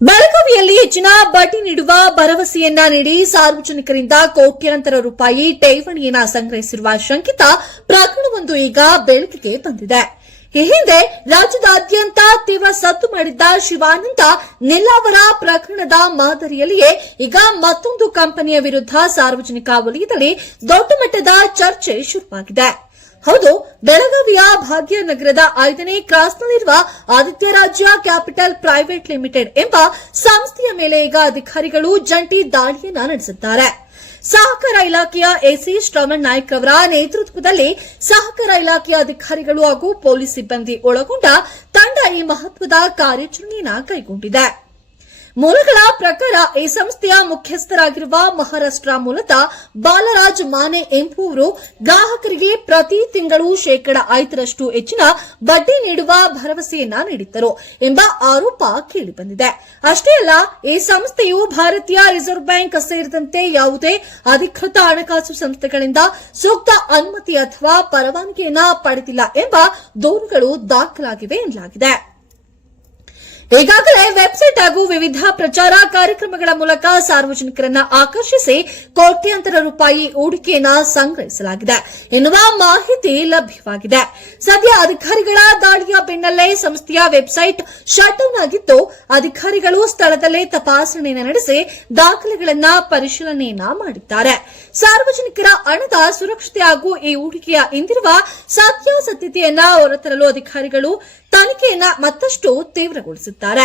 ಬೆಳಗಾವಿಯಲ್ಲಿ ಹೆಚ್ಚಿನ ಬಡ್ಡಿ ನೀಡುವ ಭರವಸೆಯನ್ನ ನೀಡಿ ಸಾರ್ವಜನಿಕರಿಂದ ಕೋಟ್ಯಾಂತರ ರೂಪಾಯಿ ಠೇವಣಿಯನ್ನ ಸಂಗ್ರಹಿಸಿರುವ ಶಂಕಿತ ಪ್ರಕರಣವೊಂದು ಈಗ ಬೆಳಕಿಗೆ ಬಂದಿದೆ. ಈ ಹಿಂದೆ ರಾಜ್ಯದಾದ್ಯಂತ ತೀವ್ರ ಸದ್ದು ಮಾಡಿದ್ದ ಶಿವಾನಂದ ನಿಲ್ಲಾವರ ಪ್ರಕರಣದ ಮಾದರಿಯಲ್ಲಿಯೇ ಈಗ ಮತ್ತೊಂದು ಕಂಪನಿಯ ವಿರುದ್ಧ ಸಾರ್ವಜನಿಕ ವಲಯದಲ್ಲಿ ದೊಡ್ಡ ಮಟ್ಟದ ಚರ್ಚೆ ಶುರುವಾಗಿದೆ. ಹೌದು, ಬೆಳಗಾವಿಯ ಭಾಗ್ಯನಗರದ 5ನೇ ಕ್ರಾಸ್ನಲ್ಲಿರುವ ಆದಿತ್ಯ ರಾಜ್ಯ ಕ್ಯಾಪಿಟಲ್ ಪ್ರೈವೇಟ್ ಲಿಮಿಟೆಡ್ ಎಂಬ ಸಂಸ್ಥೆಯ ಮೇಲೆ ಈಗ ಅಧಿಕಾರಿಗಳು ಜಂಟಿ ದಾಳಿಯನ್ನ ನಡೆಸಿದ್ದಾರೆ. ಸಹಕಾರ ಇಲಾಖೆಯ ಎಸಿ ಶ್ರವಣ್ ನಾಯ್ಕ್ ಅವರ ನೇತೃತ್ವದಲ್ಲಿ ಸಹಕಾರ ಇಲಾಖೆಯ ಅಧಿಕಾರಿಗಳು ಹಾಗೂ ಪೊಲೀಸ್ ಸಿಬ್ಬಂದಿ ಒಳಗೊಂಡ ತಂಡ ಈ ಮಹತ್ವದ ಕಾರ್ಯಾಚರಣೆಯನ್ನು ಕೈಗೊಂಡಿದೆ. ಮೂಲಗಳ ಪ್ರಕಾರ ಈ ಸಂಸ್ಥೆಯ ಮುಖ್ಯಸ್ಥರಾಗಿರುವ ಮಹಾರಾಷ್ಟ್ರ ಮೂಲದ ಬಾಲರಾಜ್ ಮಾನೆ ಎಂಬುವರು ಗ್ರಾಹಕರಿಗೆ ಪ್ರತಿ ತಿಂಗಳು 5% ಹೆಚ್ಚಿನ ಬಡ್ಡಿ ನೀಡುವ ಭರವಸೆಯನ್ನ ನೀಡಿದ್ದರು ಎಂಬ ಆರೋಪ ಕೇಳಿಬಂದಿದೆ. ಅಷ್ಟೇ ಅಲ್ಲ, ಈ ಸಂಸ್ಥೆಯು ಭಾರತೀಯ ರಿಸರ್ವ್ ಬ್ಯಾಂಕ್ ಸೇರಿದಂತೆ ಯಾವುದೇ ಅಧಿಕೃತ ಹಣಕಾಸು ಸಂಸ್ಥೆಗಳಿಂದ ಸೂಕ್ತ ಅನುಮತಿ ಅಥವಾ ಪರವಾನಗಿಯನ್ನ ಪಡೆದಿಲ್ಲ ಎಂಬ ದೂರುಗಳು ದಾಖಲಾಗಿವೆ ಎನ್ನಲಾಗಿದೆ. ಈಗಾಗಲೇ ವೆಬ್ಸೈಟ್ ಹಾಗೂ ವಿವಿಧ ಪ್ರಚಾರ ಕಾರ್ಯಕ್ರಮಗಳ ಮೂಲಕ ಸಾರ್ವಜನಿಕರನ್ನ ಆಕರ್ಷಿಸಿ ಕೋಟ್ಯಾಂತರ ರೂಪಾಯಿ ಹೂಡಿಕೆಯನ್ನ ಸಂಗ್ರಹಿಸಲಾಗಿದೆ ಎನ್ನುವ ಮಾಹಿತಿ ಲಭ್ಯವಾಗಿದೆ. ಸದ್ಯ ಅಧಿಕಾರಿಗಳ ದಾಳಿಯ ಬೆನ್ನಲ್ಲೇ ಸಂಸ್ಥೆಯ ವೆಬ್ಸೈಟ್ ಶಟ್ ಡೌನ್ ಆಗಿದ್ದು, ಅಧಿಕಾರಿಗಳು ಸ್ಥಳದಲ್ಲೇ ತಪಾಸಣೆಯನ್ನು ನಡೆಸಿ ದಾಖಲೆಗಳನ್ನ ಪರಿಶೀಲನೆಯನ್ನ ಮಾಡಿದ್ದಾರೆ. ಸಾರ್ವಜನಿಕರ ಹಣದ ಸುರಕ್ಷತೆ ಹಾಗೂ ಈ ಹೂಡಿಕೆಯ ಹಿಂದಿರುವ ಸತ್ಯಾಸತ್ಯತೆಯನ್ನ ಹೊರತರಲು ಅಧಿಕಾರಿಗಳು ತನಿಖೆಯನ್ನ ಮತ್ತಷ್ಟು ತೀವ್ರಗೊಳಿಸಿದ್ದಾರೆ.